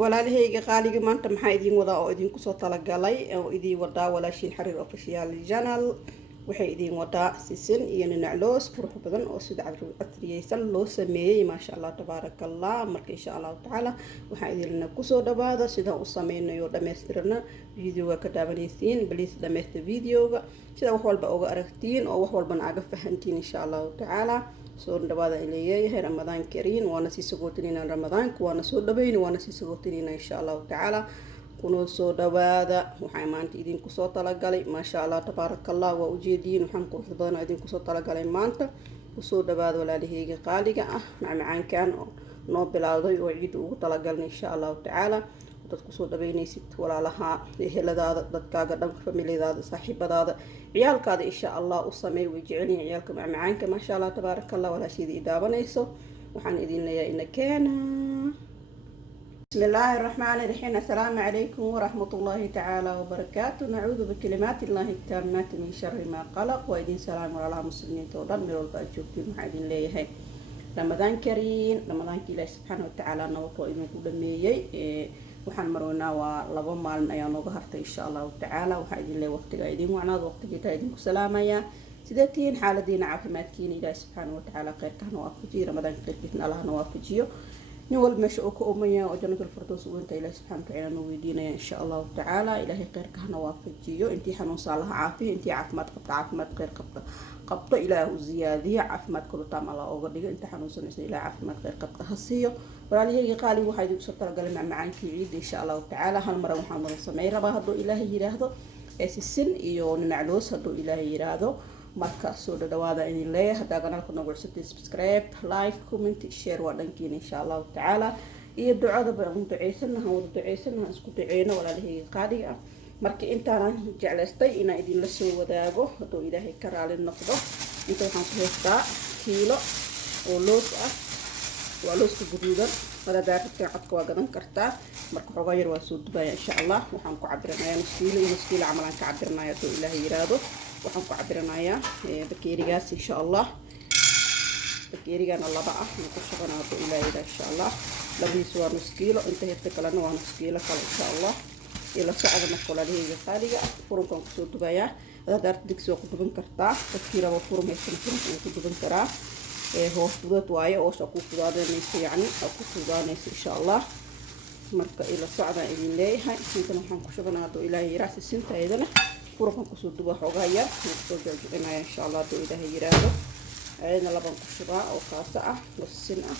walaalahayga qaaliga maanta maxaa idiin wadaa oo idinku soo talagalay oo idiin wadaa walaashiin xariir official channel waxay idiin wadaa sisin iyo ninacloos qurux badan oo sida casriyeysan loo sameeyay maasha Allah tabarakallah marka insha Allah taala waxaa idin ku soo dhawaada sida uu sameeynayo dhameystirna videoga ka daawanaysiin please dhameeysta videoga sida wax walba uga aragtiin oo wax walba aaga fahantiin insha Allah taala soo dhawaada ileeyahay Ramadaan Kariim waana sii sagootinina Ramadaanka waana soo dhaweeyna waana sii sagootinina insha Allah taala kuno soo dhawaada waxay maanta idinku soo talagalay maasha Allah tabarakallah waa ujeediin waxaan qurux badan idinku soo talagalay maanta ku soo dhawaada walaalahayga qaaliga ah macmacaankan noo bilowday oo ciid ugu talagalnay insha Allah taala dadku soo dhaweynaysid walaalaha eheladaada dadkaaga dhanka familiyadaada saaxiibadaada ciyaalkaada insha Allah u sameey way jecelin ciyaalka macmacaanka maasha Allah tabarakallah walaashida idaabanayso waxaan idin leeyahay in keena بسم الله الرحمن الرحيم السلام عليكم ورحمة الله تعالى وبركاته نعوذ بكلمات الله التامات من شر ما قلق وإذن سلام على المسلمين تودن من الباجوكتين محادين ليهي رمضان كريم رمضان كلا سبحانه وتعالى نوطو إذن كل ميي وحن مرونا ولبا مالنا يا نوغهرت إن شاء الله تعالى وحايدين لي وقت قايدين وعنا وقت جيتا إذن كسلامة يا سيداتين حالة دينا عافماتكين إله سبحانه وتعالى خير كان وافجي رمضان خير كتنا الله نوافجيو نول مشوك أمية وجنة الفردوس وأنت إله سبحانه وتعالى نويدينا إن شاء الله تعالى إلهي خير كهنا وافجيو أنتي حنون صالح عافية أنتي عافمات خير قبط إله زيادة عافمات كل طعم الله أوغدي أنت حنون سنس إله عافمات خير قبط هسيو ولا هي قالي وحيد بسطر قال معاك عيد إن شاء الله تعالى هالمرة محمد سمير هدو إلهي يراهدو السن إيو نعلوس هدو إلهي يراهدو marka soo dhawaada in ilaa hada kanaalka nagu cusubtay subscribe like comment share waa dhankiina insha Allah taala iyo ducada baan duceysanahay wada duceysanahay isku duceeyna walaalahayga qaaliga marka intaan jeclaystay in idin la soo wadaago hadoo ilaahay ka raali noqdo inta waxaan ku haystaa kiilo oo loos ah waa looska guduudan wada daarta cadka waa gadan kartaa marka xogaa yar waa soo dubaya insha Allah waxaan ku cabiranayaa nus kiilo camalan ka cabiranayaa hadoo ilaahay yiraahdo waxaan ku cabiranayaa bakeerigaas insha Allah bakeerigan laba ah ku shaqanaa oo ilaahay insha Allah labadiis waa nus kiilo inta heerta kalena waa nus kiilo kale insha Allah ila sacadna qoladiga qaaliga furunkan ku soo dubaya hada digsi ku duban kartaa bakeeriga waa furmaysan ku duban karaa hoos fudud waaye oo shaqo fudaanaysa yani ku fudaanaysa insha Allah marka ila sacada idin leeyahay inta waxaan ku shaqanaa oo ilaahay raasi sintaydana furkan ku soo duba xogaa yar soo joojinaya insha Allah doo ilaahay yiraahdo ayna laban ku shubaa oo qaasa ah wasin ah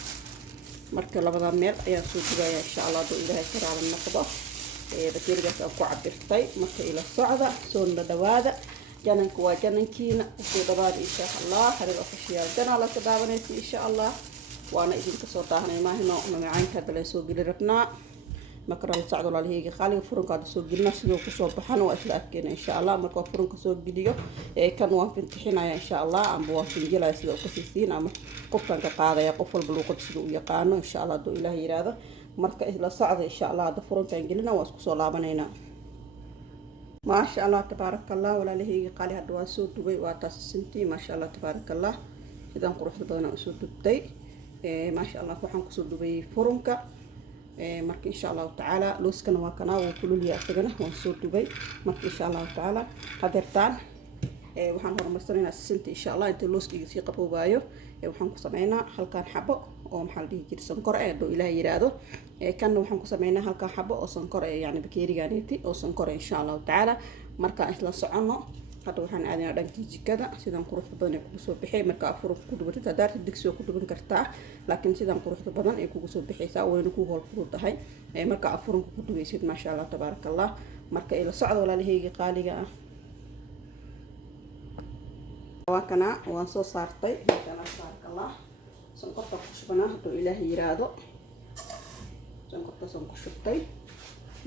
marka labada meel ayaa soo dubaya insha Allah doo ilaahay ka raali noqdo bakeerigaas aan ku cabirtay marka ila socda soo dhawaada jananku waa janankiina soo dhawaada insha Allah xariir official channel ka daawanaysi insha Allah waana idinka soo daahanay maahino magacaanka dalay soo geli rabnaa marka la socdo walaalahayga qaaliga furunka soo gelina sidoo ku soo baxan waa isla afkeena insha Allah marka furunka soo geliyo kan waan fintixinaya insha Allah amba waan finjilaya sidoo ku siisiin ama qofkan ka qaadaya qof walba luqad sidoo u yaqaano insha Allah doo ilaahay yiraahdo marka isla socdo insha Allah hada furunkan gelina waa isku soo laabanayna ما شاء الله تبارك الله ولا له قال هذا واسود دبي واتاسنتي ما شاء الله تبارك الله إذا نروح بدنا أسود دبي ما شاء الله وحنا كسود دبي فرنكا marka insha Allah taala looskana waa kana oo kulul yahay asagana waan soo dubay marka insha Allah taala hadeertaan waxaan horumarsanayna sinta insha Allah inta looskiga si qaboobayo waxaan ku sameeynaa halkaan xabo oo maxal dhigi jiray sonkor doo ilaahay yiraahdo kan waxaan ku sameeynaa halkaan xabo oo sonkor yani bakeerigaaniti oo sonkor insha Allah taala marka isla socono hada waxaan aadina dhankii jikada sidaan quruxda badan ku soo bixay marka afur ku dubatay hadaad digsi ku duban kartaa laakiin sidaan quruxda badan ay kugu soo bixaysaa wayna ku hool fudud tahay marka afur ku dubaysid ma sha Allah tabarakallah marka ila socdo walaalahayga qaaliga ah waa kana waan soo saartay ma sha Allah tabarakallah sonkorta ku shubana hadoo ilaahay yiraahdo sonkorta son ku shubtay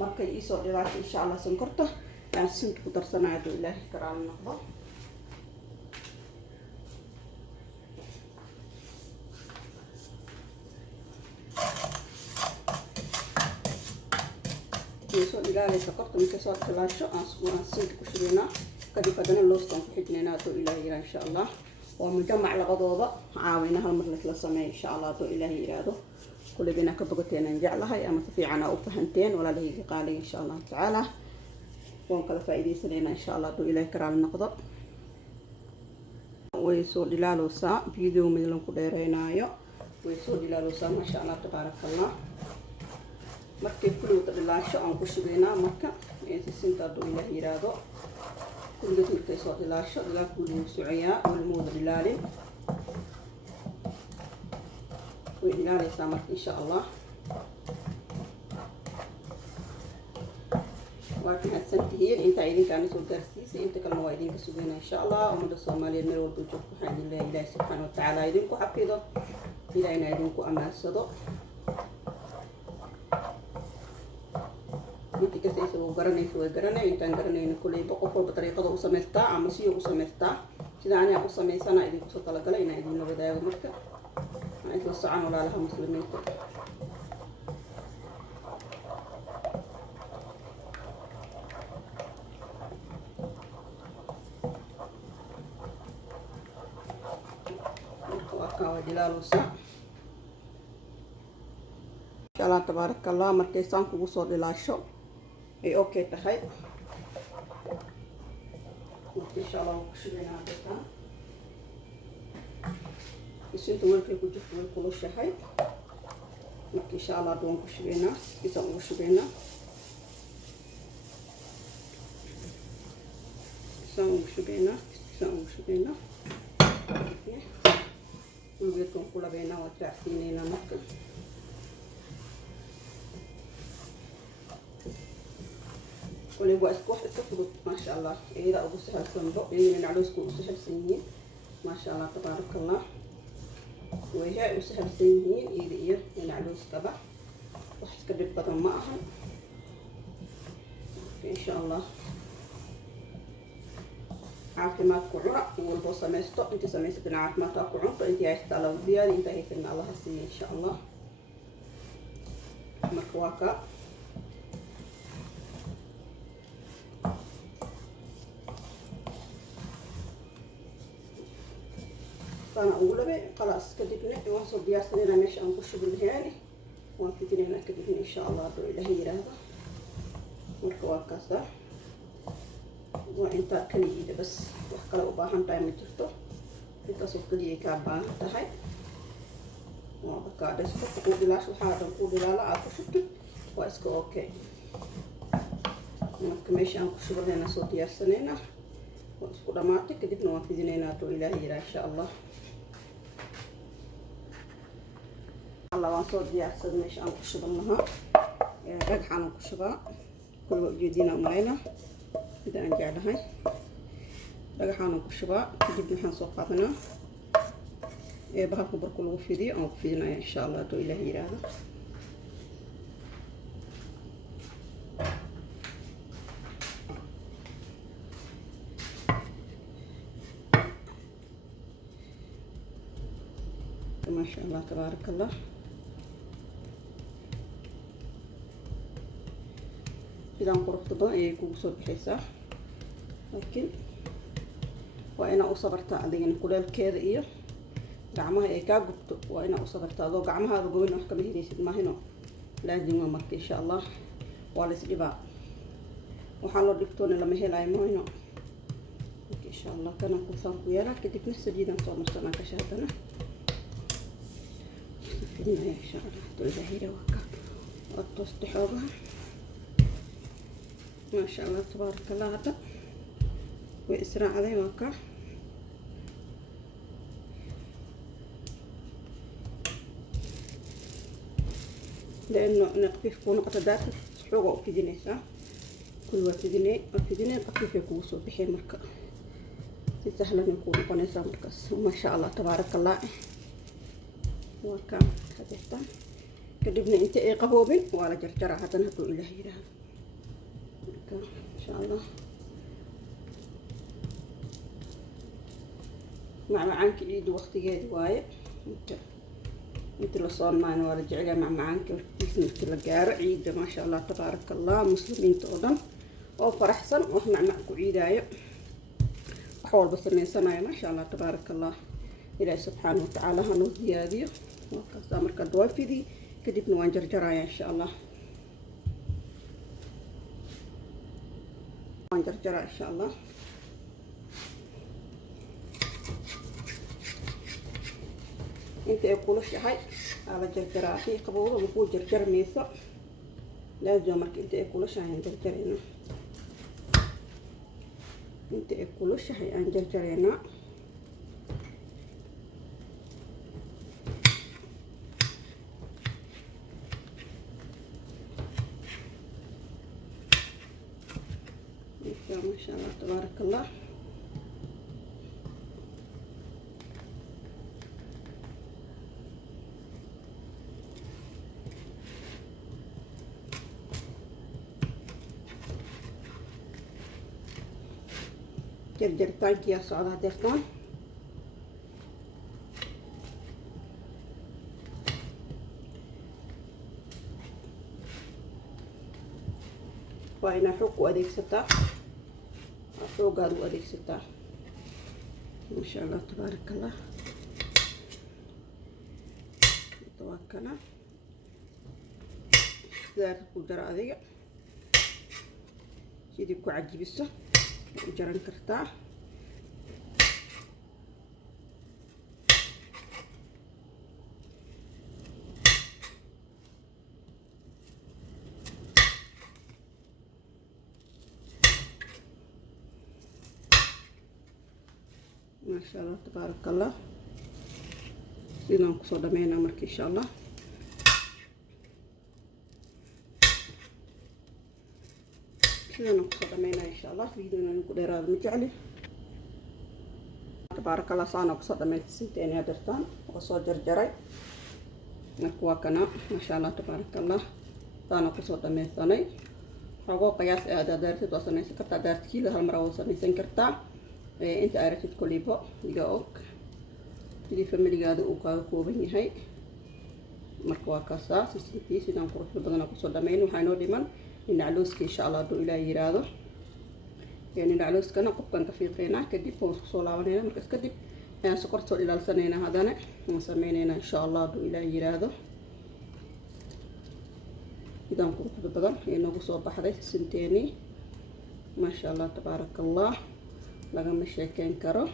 marka ii soo dhigaatay insha Allah sonkorta يعني سنت قدر سنة الله كرام نقض يسوي إلى سقط من كسر ثلاثة أسبوع سنت كشرينا كذي بدنا اللوستون حجنا تو إلهي إن شاء الله ومجمع لغضوضة عاونا هالمرة لسماء إن شاء الله تو إلهي إراده كل بينا كبقتين نجعلها أما تفيعنا أو فهمتين ولا لهي قالي إن شاء الله تعالى وانقل فائدة سنين إن شاء الله دو إلهي كرام النقضة ويسو دلالو سا فيديو من لنكو ديرينايو ويسو دلالو سا ما شاء الله تبارك الله markay kulligood dhilaasho aan ku shubaynaa marka sisinta duu ilaahay yiraahdo kulligood markay soo dhilaasho ilaa kulligood socoyaa walmooda dhilaalin way dhilaalaysaa marka insha allah waa ka hadsantihiin intaa idinkaana soo gaarsiisay inta kalena waa idinka sugaynaa insha allah ummadda soomaaliyeed meel walba joogto waxaan idin leeyahay ilaahay subxaana watacaala idinku xafido ilaahayna idinku amaansado كسيس وقرني شوي قرني إنت قرني كل بقف بطريقة وسميتها عم سيو وسميتها كذا أنا وسميت أنا إذا كنت طلق لينا إذا نبدأ ومركب ما يتوسعون ولا لها مسلمين وكاو جلال وسع إن شاء الله تبارك الله مركزان كوسو دلاشو اي اوكي تحي ان شاء الله وكشبينا هذا يسنتو مركي كوجو كل شيء ان شاء الله دون كشبينا اذا وكشبينا وكشبينا وبيكون كل بينا وتعسينينا مكة ولي بو اسكو استفدوا ما شاء الله إذا أبو سهل صندوق من علوسكم سهل سنين ما شاء الله تبارك الله وهي سهل سنين إذا من علوس كبا وحس كدب بدن معها إن شاء الله عارفة ما تقعر والبو سميستو أنت سميست العارف ما تقعر فأنت عايزة على زيادة أنت هيك إن الله هسي إن شاء الله مكواكا أنا أقول بي خلاص كدبنا وصل دياسنا مش أنقش بالهاني وكدبنا كدبنا إن شاء الله دو إلهي هذا مركوا كذا وأنت كلي بس وحكلا وباهم تايم تفتو أنت صوت كلي كابا تهاي وبكا دس تقول دلاش وحادا تقول دلالا أكشفت واسكو أوكي مش أنقش بالهنا صوت دياسنا واسكو دماتك كدبنا وكدبنا دو إلهي إن شاء الله الله وانصور دياسد مش أنا كشبا لها رجع أنا كشبا كل وجودينا ومعنا إذا أنجع لهاي رجع أنا كشبا تجيب نحن سوقاتنا بها كبر كل وفيدي أو فينا إن شاء الله تو إلهي هذا ما شاء الله تبارك الله إذا قربت ضوء يكون صوب حسا لكن وأنا أصبرت علينا كل الكذا إيه قعمها إيكابت وأنا أصبرت ذو قعمها ذو قوين وحكم هي ما هنا لازم أمك إن شاء الله وعلى سلبا وحلو دكتور لما هي لا يمه هنا إن شاء الله كنا كوسان كويلا كده نفس جدا صار مستنا كشهدنا فينا إن شاء الله تلزهيرة وكا وتصدحوها ما شاء الله تبارك الله هذا وإسراء عليه وكا لأنه نقفيف كون قطدات حوغة وكدينيسا كل وكديني قفيف يكوسو بحين مركا سهلا يكون قنيسا مركز وما شاء الله تبارك الله وكا هذا كدبنا انت اي قبوبين ولا جرجرة حتى نهدو إلهي هذا إن شاء الله مع معانك إيد وقت جيد وايد انت لصون معنا ولا جعلها مع معانك مثل الجارع عيد ما شاء الله تبارك الله مسلمين تقدم أو فرحسن وإحنا معكم عيداية وحول بسنين سنة ما شاء الله تبارك الله إلهي سبحانه وتعالى هنو زيادية وكذا مركز دوافدي kadibna waan jarjarayaa insha allah. waan jarjaraa insha allah. inta ay kulushahay ala jarjaraa si qabowga ma ku jarjarmayso laazim marka inta ay kulushahay jarjarayna inta ay kulushahay aan jarjarayna ما شاء الله تبارك الله. jarjaritaanki yaa socdaa deertaan waa inaa xoog u adeegsataa xoogaad u adeegsataa ما شاء الله تبارك الله. توكلنا ذات كجرا أذيع سيدي كعجي بسه وجران كرتا ما شاء الله تبارك الله. سيدنا نقصو دمينا مرك إن شاء الله. سيدنا نقصو دمينا إن شاء الله. فيديونا نقول هذا مجعلي تبارك الله. صار نقصو دمينا سنتين يا درتان وقصو جرجري نكوا كنا ما شاء الله تبارك الله. صار نقصو دمينا ثاني حقوق قياس هذا دارت توصلنا سكرتا دارت كيلو هالمرة وصلنا سنكرتا انت عرفت كوليبو دقاوك تدي فاميلي هذا او كوبن yahay marka waa kaasa sisiintii sidaan qurux badan ku soo dhameeyno waxaan oo dhiman in calooska insha Allah doo ilaahay yiraahdo yani calooskana qofkan ka fiiqeena kadib oo soo laabanayna markaas kadib ayaan sokorta soo ilaalsanayna hadana aan sameeynayna insha Allah doo ilaahay yiraahdo sidaan qurux badan ee nagu soo baxday sisiinteeni ma sha Allah tabarakallah lagama sheekeyn karo.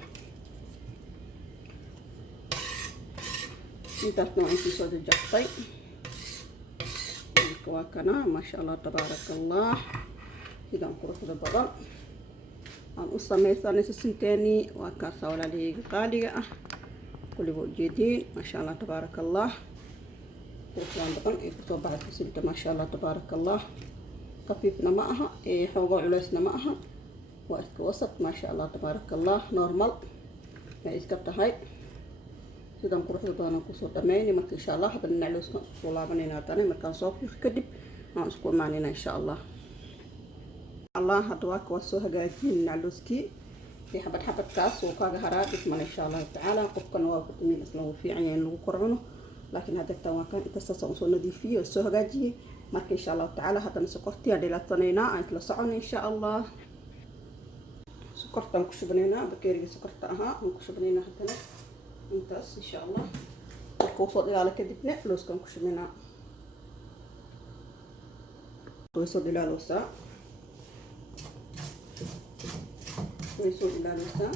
intaasna waan soo jajabtay waa kana ma sha Allah tabarakallah. sidaan quruxda badan aan u sameeysanay sinteeni waa kaasa walaaleyga qaaliga ah kulliba ujeediin ma sha Allah tabarakallah. quruxdan badan ee ku soo baxday sinta ma sha Allah tabarakallah. qafiifna ma aha ee xooga culaysna ma aha واسك وسط ما شاء الله تبارك الله نورمال ما اسكبتهاي sidaan quruxda badan ku soo dhameeyay marka insha Allah hadana naclooska soo laabanayna tani markaan soo fiiq kadib aan isku imaanayna insha Allah. Allah hadwa ka soo hagaajin naclooski في حبة حبة كاس وكاغا هراد اسمنا إن شاء الله تعالى قفكنا وقتمين أصلا وفي عيان وقرعنه لكن هذا التواكن تساسا وصلنا دي فيه والسهجاجي مرك إن شاء الله تعالى هذا نسقطتي هذه لطنينا أنت لصعون إن شاء الله. سكرت نكشبنينا بكيري سكرتها نكشبنينا حتى ممتاز ان شاء الله. الكوصل الى كدبنا فلوس كنكشبنينا ويصل الى الوسا ويصل الى الوسا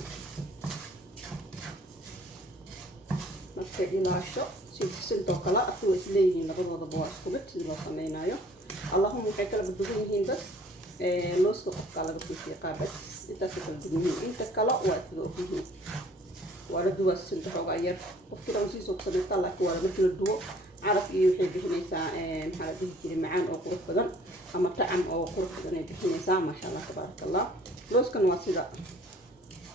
نكتب الى الشق سنتو كلا افوس ليهين لبضا بواس كبت لو سمينايو اللهم حكى لك بدوهين بس لوس قال لك في قابل inta kala waa sidoo kale wala duwa sinta xoga yar qofkii aan sii soo sameeyay laakiin wala markii la duwo caraf iyo waxay bixinaysaa maxaa dhihi jiray macaan oo qurux badan ama tacam oo qurux badan ay bixinaysaa ma sha Allah tabarakallah. looskan waa sida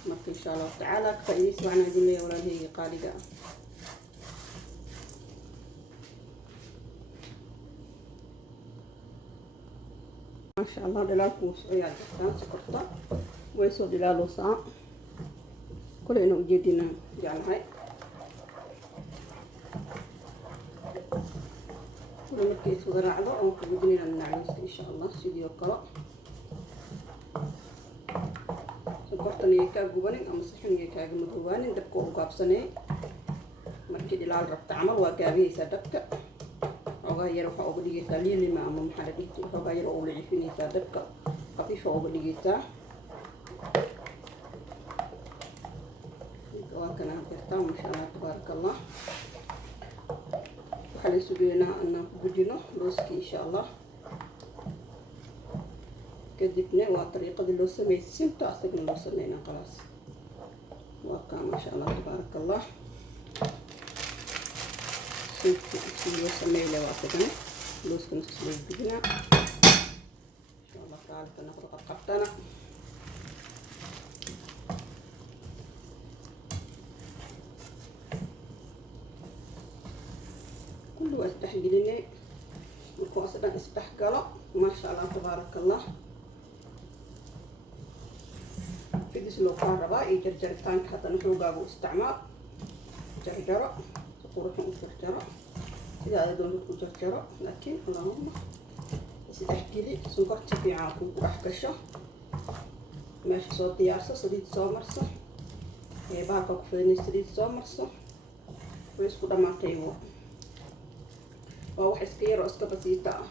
marka insha Allah taala ka faa'iideysi waxaan idin leeyahay walaalahayga qaaliga ما شاء الله دلالكو سعيا جدا سكرتا ويسو دلالو ساعة كل إنه جدينا جعل هاي كل مركز وذرع عضو أو كبدنينا النعيس إن شاء الله سيدي وقرأ سكرتني يكاقو بانين أما صحيني يكاقو مدوانين دبكو وقابساني مركز دلال ربط عمل وقابيه سادبك أو xoogaa yar waxaa uga dhigaysaa liilima ama maxaa la dhihi jiray xoogaa yar oo ula cifinaysaa dabka khafiifa uga dhigaysaa. waa kana hadeertaan masha allah tabaaraka allah. waxaa la sugeynaa inaan ku gujino looskii insha allah. kadibna waa dariiqadii loo sameeyay sinta asagana loo sameynaa khalaas. waa kaa masha allah tabaaraka allah. sintii loo sameeyay waa asagana looskana si loo gujinaa insha allah. kaalka noqdo qabqabtana kulli waa isdhexgelinay. markuu asadan isdhex galo masha allah tabaaraka allah. fidis loo kaa rabaa iyo jarjaritaanka haddana xoogaagu isticmaal. jarjaro si quruxan u jarjaro sida aad doonto ku jarjaro, laakiin allahumma isdhexgeli. sonkorta si fiican kugu dhex gasho. meesha soo diyaarso, saliid soo marso, bahalka ku fidinay saliid soo marso. way isku dhamaatay. waa wax iska yar oo iska basiita ah.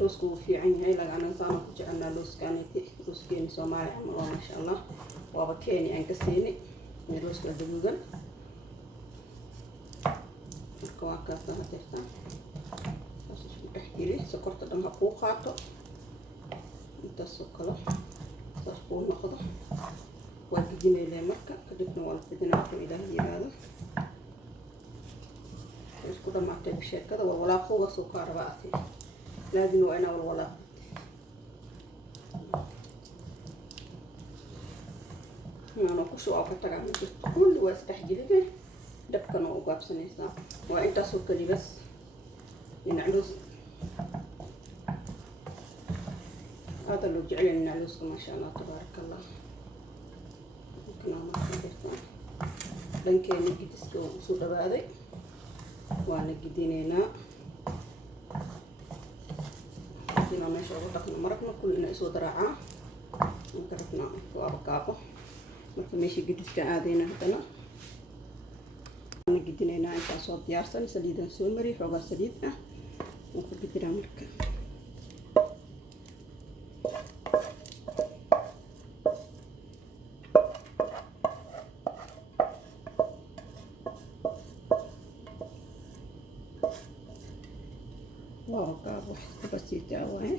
loosku wuu fiican yahay lagana saana ku jecelnaa looskeeni Soomaali camal. waa masha allah. waaba keeni aan ka siinay looska gaduudan. marka waa kaasa hadeertaan saas isku dhex geli. sokorta dhan ha kuu qaato intaasoo kale saas kuu noqdo. waa gidinaylee marka kadibna waa la fidinaa wuxuu ilaahay yiraahdo. isku dhamaatay sheekada. walwalaaqowga soo kaa rabaa ati laazim waa inaa walwalaaq. أنا كشوا أو كتر عم كل واستحجليه دبكنا وقاب سنيسا وأنت سكري بس نعلوز. هذا اللي جعلنا نعلوز ما شاء الله تبارك الله. ممكن ما قدرت لكن نجد سودا بعدي وأنا جدينا هنا ما شاء الله دخلنا مرقنا كلنا سودا راعة وكرتنا وأبقابه. marka meeshii gididka aadayna hadana ana gidinaynaa intaas oo diyaarsan. saliidan soo mari xoogaa saliid ah oo ku gidiraa marka. waa qaab wax ka basiita waaye.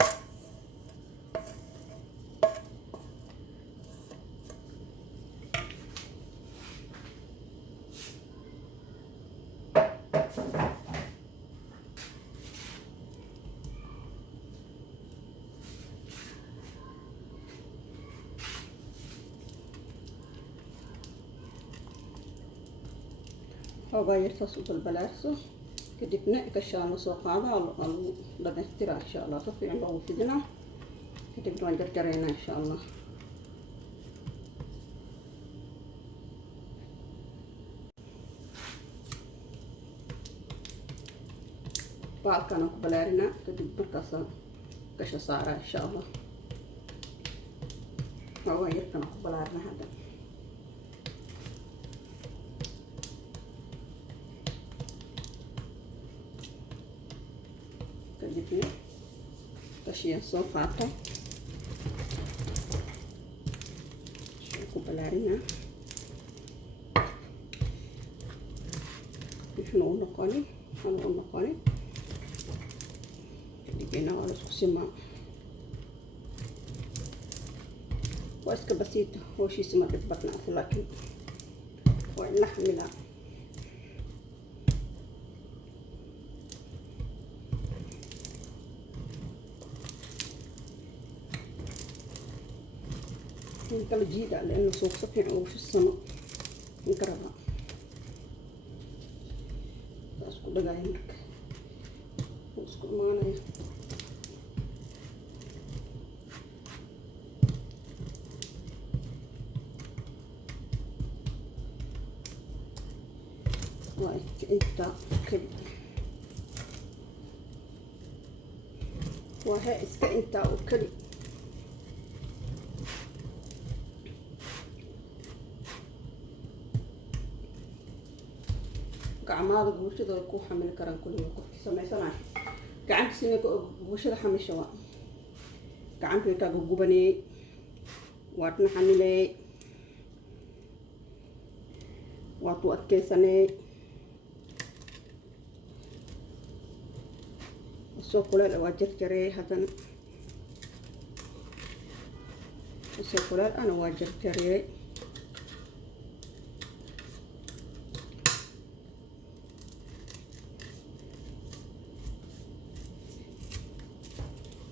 xoogaa yartaas u balbalaarso kadibna gashaan lasoo qaadaa lagu dhamaystiraa insha allah. si fiican loogu fidinaa kadibna waan jarjaraynaa insha allah. baalkaan ku balaarinaa kadib markaasaan gasha saaraa insha allah. xoogaa yarkaan ku balaarinaa hadda. kadibna gashiyan soo qaata ku balaarinaa. wuxuuna u noqonin hana u noqonin. kadibna waa la isku simaa. waa iska basiita hawshiisa ma dhib badnaata laakiin waa in la xamilaa. kala jiida لأنه سوق صفيع وش السنة نقربها بس كل دقايق بس كل معنا وايك انت كل وهي اسك انت وكل gacmaada gubashada way ku xamili karaan kulliga qofkii samaysanaya gacantiisina gubashada xamisha waa gacanta way kaaga gubanayay waadna xamilayay waad u adkaysanayay soo kuleel waa jarjarayay haddana soo kuleel ana waa jarjarayay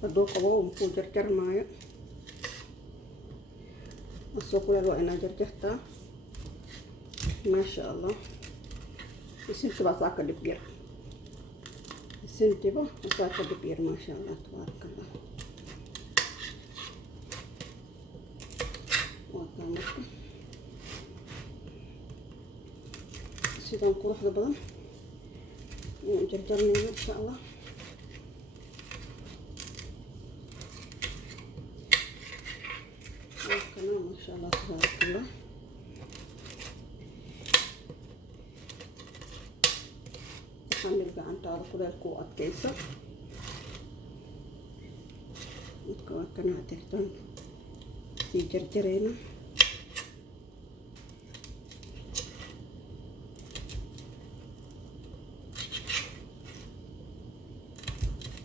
hadduu qabo makuu jarjar maayo soo kuleel waa inaa jarjartaa maasha allah isintiba saa ka dhib yar isintiba saa ka dhib yar maasha allah tabaaraka allah waa kaa marka sidaan quruxda badan ayaan jarjarnayna insha allah ما شاء الله تبارك الله حمل gacantaada kuleelku adkaysa midka waa kana hadirtaan sii jarjarayna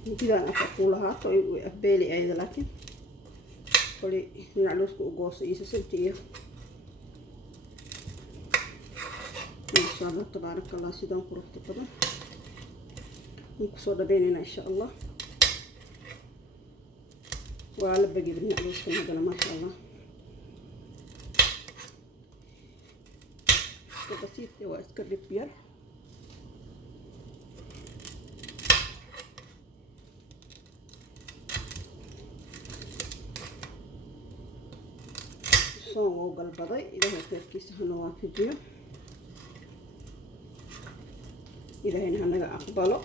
midaan afar ku lahaato way afbeeli ayda laakiin kolay nacluuska u gooso iyo sisintiyo maasha allah tabaaraka allah sidaan quruxda badan waan kusoo dhabeynayna insha allah waa la bagay nacluuska hadana maasha allah iska basiit waa iska dhib yar oo galbaday ilaahay khayrkiisa hana waafajiyo ilaahayna hanaga aqbalo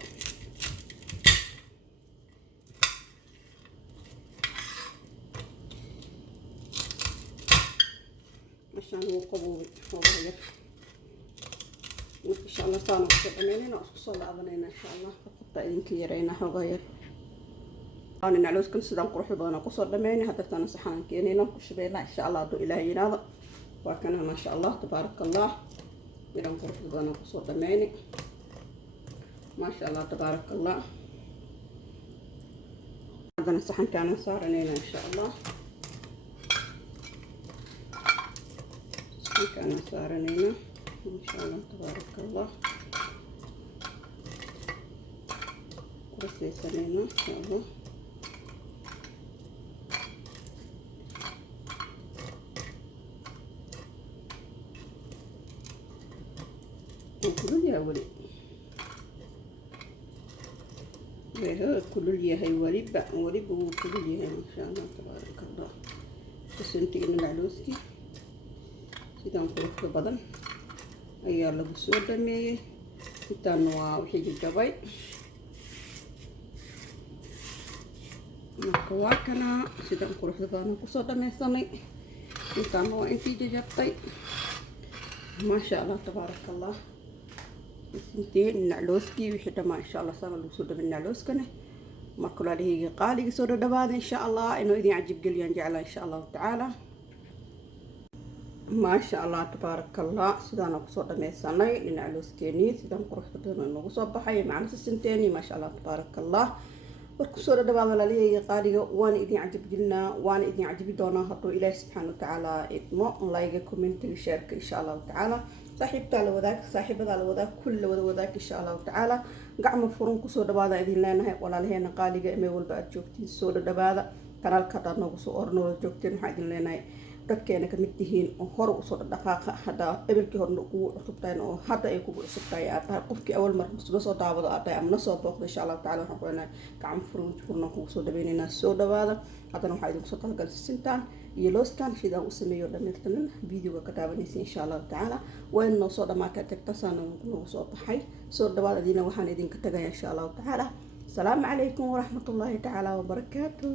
عشان هو قبول هو غير إن شاء الله صار نقصد أميننا وصل عضنينا إن شاء الله فقط إذن كيرينا هو غير أنا نعلوز كل سدان قروح بدنا قصد أميني حتى أنا سحان كينينا كشبينا إن شاء الله دو إلهي ناظر وكان ما شاء الله تبارك الله بدنا قروح بدنا قصد أميني ما شاء الله تبارك الله هذا سحان كان صار علينا إن شاء الله كان صار علينا إن شاء الله تبارك الله رسيس علينا إن شاء الله كل يا ولي كل يا هي ولي بقى ولي كل يا إن شاء الله تبارك الله بس انتي من العلوسكي sidaan quruxda badan ayaa lagu soo dhameeyay intaan waa wixii jabay marka waa kana sidaan quruxda badan ku soo dhameysanay intaan waa intii jabtay ma sha Allah tabarakallah intii naclooski wixii dhamaa insha Allah sama lagu soo dhameeyay naclooskana marka la leeyahay qaaliga soo dhawaada insha Allah inuu idin ajib galiyaan jeclaa insha Allah ta'ala ما شاء الله تبارك الله سيدان أقصد ميساني لنعلوس كيني سيدان قروح بدون النقصة بحي معنا السنتيني ما شاء الله تبارك الله والكسورة دبابة لليه يقالي وانا إذن عجب جلنا وانا إذن عجب دونا هطو إله سبحانه وتعالى إدمو الله يجي كومنت وشارك إن شاء الله تعالى صاحبت على وذاك صاحبت على وذاك كل وذاك إن شاء الله تعالى قعم فرون كسورة دبابة إذن لنا ولا لهنا قالي إمي والبعد جوكتين سورة دبابة كان الكتر نقصو أرنو جوكتين حاجين لنا dadkeena ka mid tihiin oo hor u soo dhaqaaqa hada ebilkii horna ugu cusubtaan oo hada ay kugu cusubtaay aad tahay qofkii awal mar soo daawado aad tahay ama soo booqdo insha Allah ta'ala waxaan ku leenahay gacan furna kugu soo dhaweynayna soo dhawaada hadana waxa idinku soo talgal sintaan iyo loostan sidaan u sameeyo dhameertan videoga ka daawanaysa insha Allah ta'ala way noo soo dhamaatay tagtasana noo soo baxay soo dhawaada diina waxaan idinka tagay insha Allah ta'ala السلام عليكم ورحمة الله تعالى وبركاته.